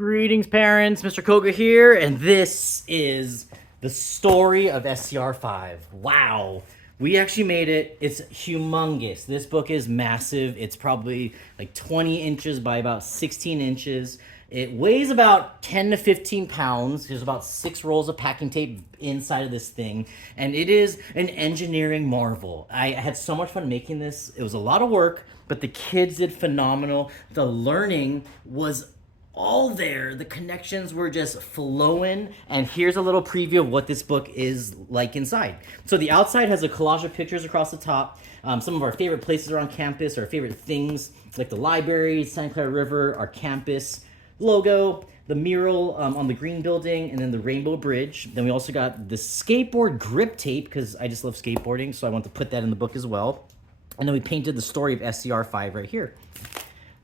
Greetings, parents. Mr. Koga here, and this is the story of SCR-5. Wow. We actually made it. It's humongous. This book is massive. It's probably like 20 inches by about 16 inches. It weighs about 10 to 15 pounds. There's about 6 rolls of packing tape inside of this thing, and it is an engineering marvel. I had so much fun making this. It was a lot of work, but the kids did phenomenal. The learning was all there. The connections were just flowing, and here's a little preview of what this book is like inside. So the outside has a collage of pictures across the top, some of our favorite places around campus, our favorite things like the library, Santa Clara River, our campus logo, the mural on the green building, and then the rainbow bridge. Then we also got the skateboard grip tape, because I just love skateboarding, so I want to put that in the book as well. And then we painted the story of SCR-5 right here.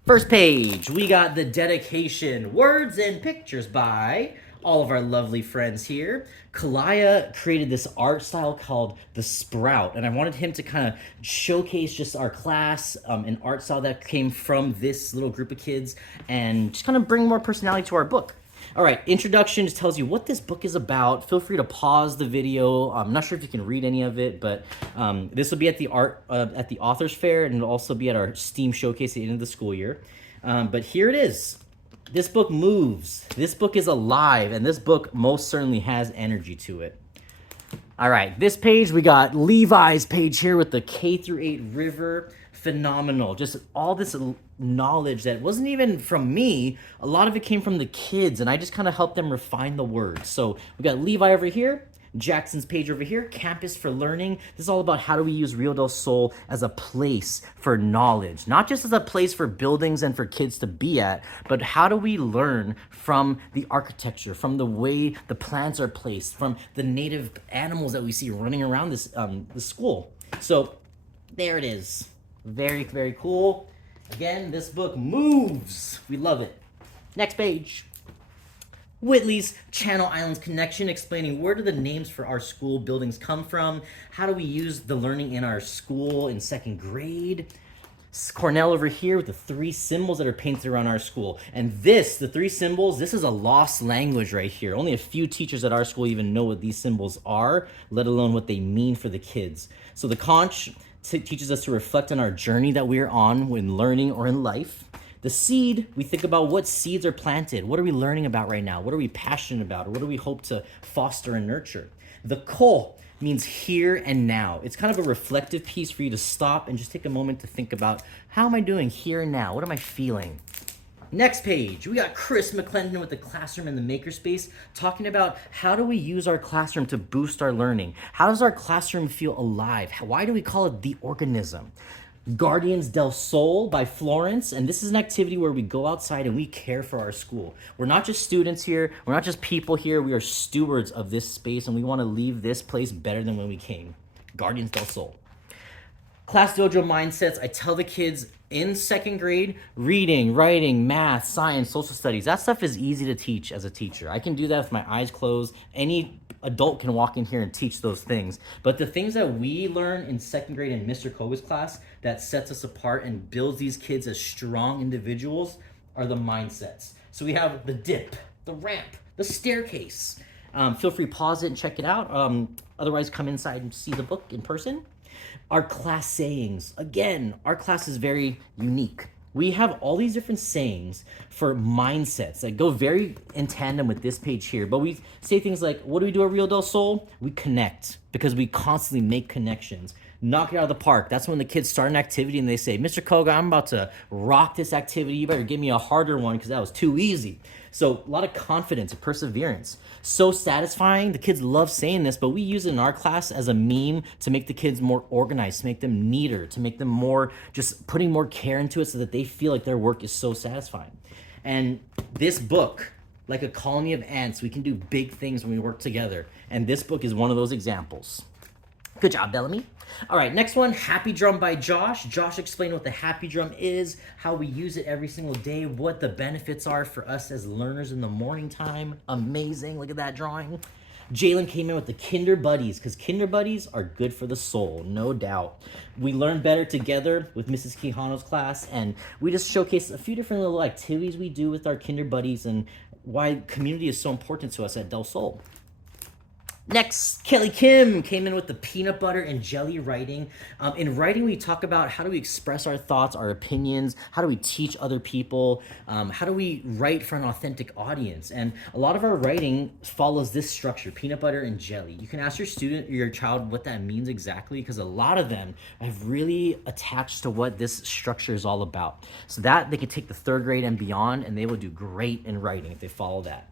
First page, we got the dedication, words and pictures by all of our lovely friends here. Kalaya created this art style called the Sprout, and I wanted him to kind of showcase just our class, an art style that came from this little group of kids, and just kind of bring more personality to our book. All right, introduction just tells you what this book is about. Feel free to pause the video. I'm not sure if you can read any of it, but this will be at the author's fair, and it'll also be at our STEAM showcase at the end of the school year. But here it is. This book moves. This book is alive, and this book most certainly has energy to it. All right, this page, we got Levi's page here with the K-8 river. Phenomenal. Just all this knowledge that wasn't even from me. A lot of it came from the kids, and I just kind of helped them refine the words. So we got Levi over here, Jackson's page over here, Campus for Learning. This is all about how do we use Rio del Sol as a place for knowledge, not just as a place for buildings and for kids to be at, but how do we learn from the architecture, from the way the plants are placed, from the native animals that we see running around this the school. So there it is. Very, very cool. Again, this book moves. We love it. Next page. Whitley's Channel Islands Connection, explaining where do the names for our school buildings come from? How do we use the learning in our school in 2nd grade? Cornell over here with the 3 symbols that are painted around our school. And this, the 3 symbols, this is a lost language right here. Only a few teachers at our school even know what these symbols are, let alone what they mean for the kids. So the conch teaches us to reflect on our journey that we're on when learning or in life. The seed, we think about what seeds are planted. What are we learning about right now? What are we passionate about? Or what do we hope to foster and nurture? The ko means here and now. It's kind of a reflective piece for you to stop and just take a moment to think about, how am I doing here and now? What am I feeling? Next page, we got Chris McClendon with the classroom and the makerspace, talking about how do we use our classroom to boost our learning? How does our classroom feel alive? Why do we call it the organism? Guardians del Sol by Florence, and this is an activity where we go outside and we care for our school. We're not just students here, we're not just people here, we are stewards of this space, and we want to leave this place better than when we came. Guardians del Sol. Class Dojo mindsets, I tell the kids in 2nd grade, reading, writing, math, science, social studies, that stuff is easy to teach as a teacher. I can do that with my eyes closed. Any adult can walk in here and teach those things. But the things that we learn in 2nd grade in Mr. Koga's class that sets us apart and builds these kids as strong individuals are the mindsets. So we have the dip, the ramp, the staircase. Feel free to pause it and check it out. Otherwise, come inside and see the book in person. Our class sayings. Again, our class is very unique. We have all these different sayings for mindsets that go very in tandem with this page here. But we say things like, what do we do at Rio del Sol? We connect, because we constantly make connections. Knock it out of the park. That's when the kids start an activity and they say, Mr. Koga, I'm about to rock this activity. You better give me a harder one because that was too easy. So a lot of confidence and perseverance. So satisfying. The kids love saying this, but we use it in our class as a meme to make the kids more organized, to make them neater, to make them more, just putting more care into it so that they feel like their work is so satisfying. And this book, like a colony of ants, we can do big things when we work together. And this book is one of those examples. Good job, Bellamy. All right, next one, Happy Drum by Josh. Josh explained what the Happy Drum is, how we use it every single day, what the benefits are for us as learners in the morning time. Amazing, look at that drawing. Jalen came in with the Kinder Buddies, because Kinder Buddies are good for the soul, no doubt. We learn better together with Mrs. Quijano's class, and we just showcase a few different little activities we do with our Kinder Buddies and why community is so important to us at Del Sol. Next, Kelly Kim came in with the peanut butter and jelly writing. In writing, we talk about how do we express our thoughts, our opinions, how do we teach other people, how do we write for an authentic audience. And a lot of our writing follows this structure, peanut butter and jelly. You can ask your student or your child what that means exactly, because a lot of them have really attached to what this structure is all about. So that they can take the 3rd grade and beyond, and they will do great in writing if they follow that.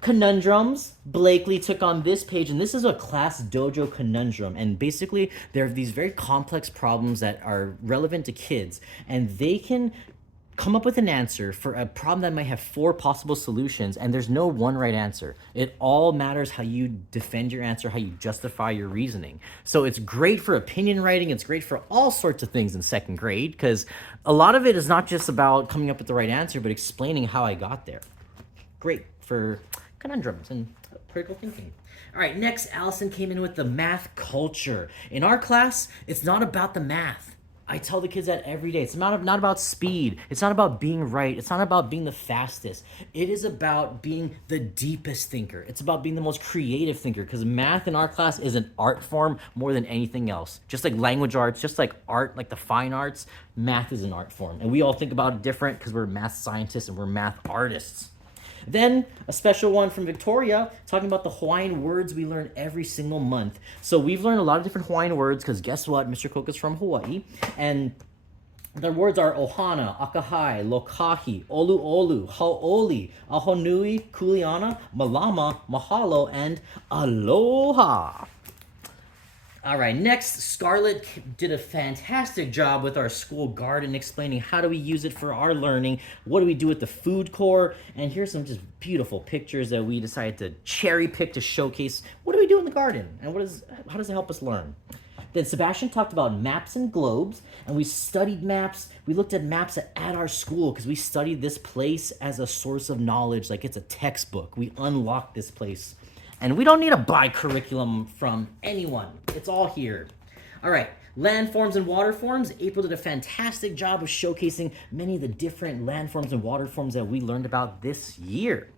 Conundrums. Blakely took on this page, and this is a class dojo conundrum, and basically there are these very complex problems that are relevant to kids, and they can come up with an answer for a problem that might have 4 possible solutions, and there's no one right answer. It all matters how you defend your answer, how you justify your reasoning. So it's great for opinion writing, it's great for all sorts of things in 2nd grade, because a lot of it is not just about coming up with the right answer, but explaining how I got there. Great for conundrums and critical thinking. All right, next, Allison came in with the math culture. In our class, it's not about the math. I tell the kids that every day. It's not about speed. It's not about being right. It's not about being the fastest. It is about being the deepest thinker. It's about being the most creative thinker, because math in our class is an art form more than anything else. Just like language arts, just like art, like the fine arts, math is an art form. And we all think about it different because we're math scientists and we're math artists. Then a special one from Victoria talking about the Hawaiian words we learn every single month. So we've learned a lot of different Hawaiian words because guess what? Mr. Koga's from Hawaii. And the words are ohana, akahai, lokahi, olu olu, hau'oli, ahonui, kuleana, malama, mahalo, and aloha. All right, next, Scarlett did a fantastic job with our school garden, explaining how do we use it for our learning, what do we do with the food core, and here's some just beautiful pictures that we decided to cherry pick to showcase what do we do in the garden, and how does it help us learn. Then Sebastian talked about maps and globes, and we studied maps. We looked at maps at our school because we studied this place as a source of knowledge, like it's a textbook. We unlocked this place. And we don't need to buy curriculum from anyone. It's all here. All right, landforms and waterforms. April did a fantastic job of showcasing many of the different landforms and waterforms that we learned about this year.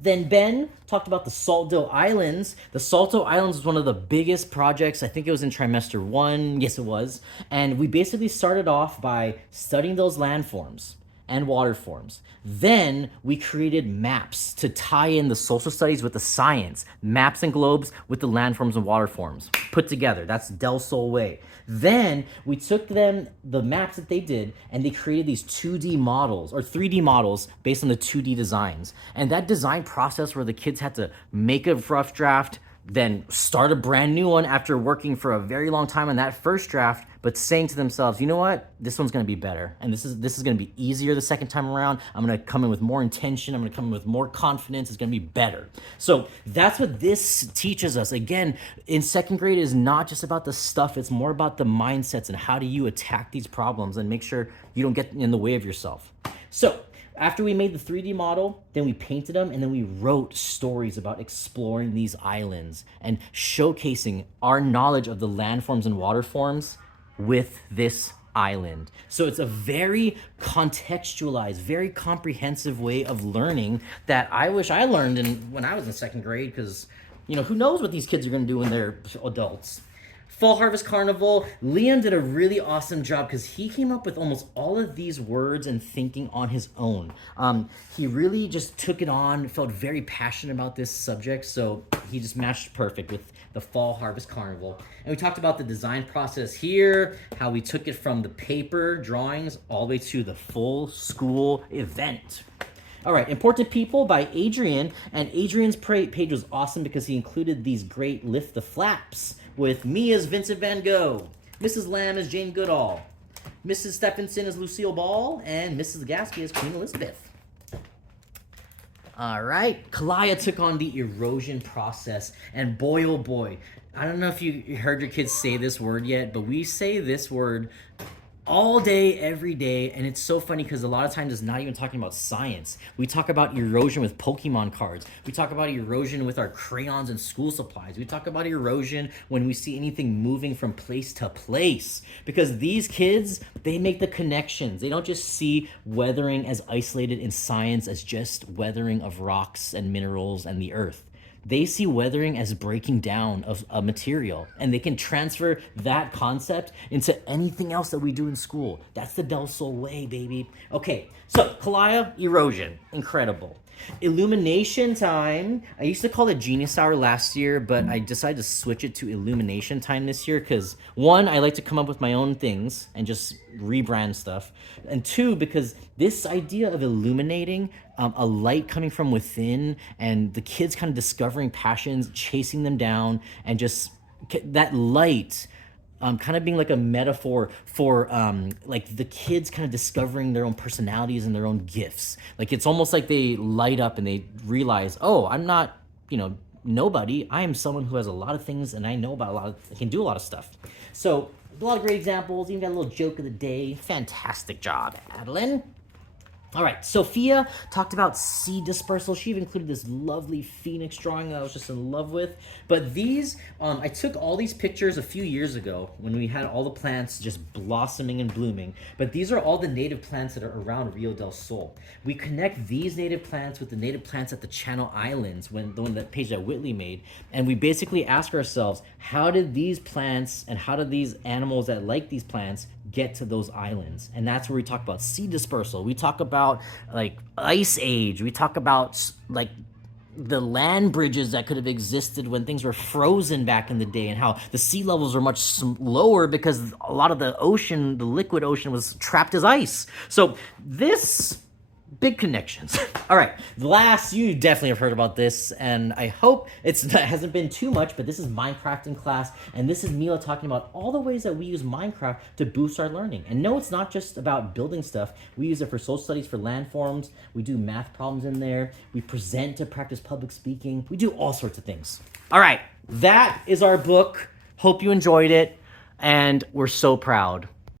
Then Ben talked about the Salto Islands. The Salto Islands was one of the biggest projects. I think it was in trimester 1. Yes, it was. And we basically started off by studying those landforms and water forms. Then we created maps to tie in the social studies with the science, maps and globes with the landforms and water forms put together. That's Del Sol way. Then we took them, the maps that they did, and they created these 2D models or 3D models based on the 2D designs. And that design process where the kids had to make a rough draft, then start a brand new one after working for a very long time on that first draft, but saying to themselves, you know what, this one's gonna be better. And this is gonna be easier the second time around. I'm gonna come in with more intention. I'm gonna come in with more confidence. It's gonna be better. So that's what this teaches us. Again, in 2nd grade, it is not just about the stuff. It's more about the mindsets and how do you attack these problems and make sure you don't get in the way of yourself. So after we made the 3D model, then we painted them, and then we wrote stories about exploring these islands and showcasing our knowledge of the landforms and waterforms with this island. So it's a very contextualized, very comprehensive way of learning that I wish I learned when I was in 2nd grade, because, who knows what these kids are going to do when they're adults. Fall Harvest Carnival, Liam did a really awesome job because he came up with almost all of these words and thinking on his own. He really just took it on, felt very passionate about this subject, so he just matched perfect with the Fall Harvest Carnival. And we talked about the design process here, how we took it from the paper drawings all the way to the full school event. All right, Important People by Adrian, and Adrian's page was awesome because he included these great Lift the Flaps with me as Vincent Van Gogh, Mrs. Lamb as Jane Goodall, Mrs. Stephenson as Lucille Ball, and Mrs. Gatsby as Queen Elizabeth. All right, Kalaya took on the erosion process, and boy, oh boy, I don't know if you heard your kids say this word yet, but we say this word all day, every day. And it's so funny because a lot of times it's not even talking about science. We talk about erosion with Pokemon cards. We talk about erosion with our crayons and school supplies. We talk about erosion when we see anything moving from place to place. Because these kids, they make the connections. They don't just see weathering as isolated in science as just weathering of rocks and minerals and the earth. They see weathering as breaking down of a material, and they can transfer that concept into anything else that we do in school. That's the Del Sol way, baby. Okay, so Kalaya, erosion, incredible. Illumination time. I used to call it Genius Hour last year, but I decided to switch it to Illumination time this year because one, I like to come up with my own things and just rebrand stuff, and two, because this idea of illuminating, a light coming from within, and the kids kind of discovering passions, chasing them down, and just that light kind of being like a metaphor for like the kids kind of discovering their own personalities and their own gifts. Like it's almost like they light up and they realize, oh, I'm not, nobody. I am someone who has a lot of things and I know about I can do a lot of stuff. So a lot of great examples. Even got a little joke of the day. Fantastic job, Adeline. All right, Sophia talked about seed dispersal. She even included this lovely phoenix drawing that I was just in love with. But these, I took all these pictures a few years ago when we had all the plants just blossoming and blooming. But these are all the native plants that are around Rio del Sol. We connect these native plants with the native plants at the Channel Islands, that page that Whitley made. And we basically ask ourselves, how did these plants and how did these animals that like these plants get to those islands? And that's where we talk about seed dispersal. We talk about like ice age. We talk about like the land bridges that could have existed when things were frozen back in the day, and how the sea levels are much lower because a lot of the ocean, the liquid ocean, was trapped as ice. So this big connections. All right, last, you definitely have heard about this, and I hope it hasn't been too much, but this is Minecraft in class, and this is Mila talking about all the ways that we use Minecraft to boost our learning. And no, it's not just about building stuff. We use it for social studies, for landforms. We do math problems in there. We present to practice public speaking. We do all sorts of things. All right, that is our book. Hope you enjoyed it, and we're so proud.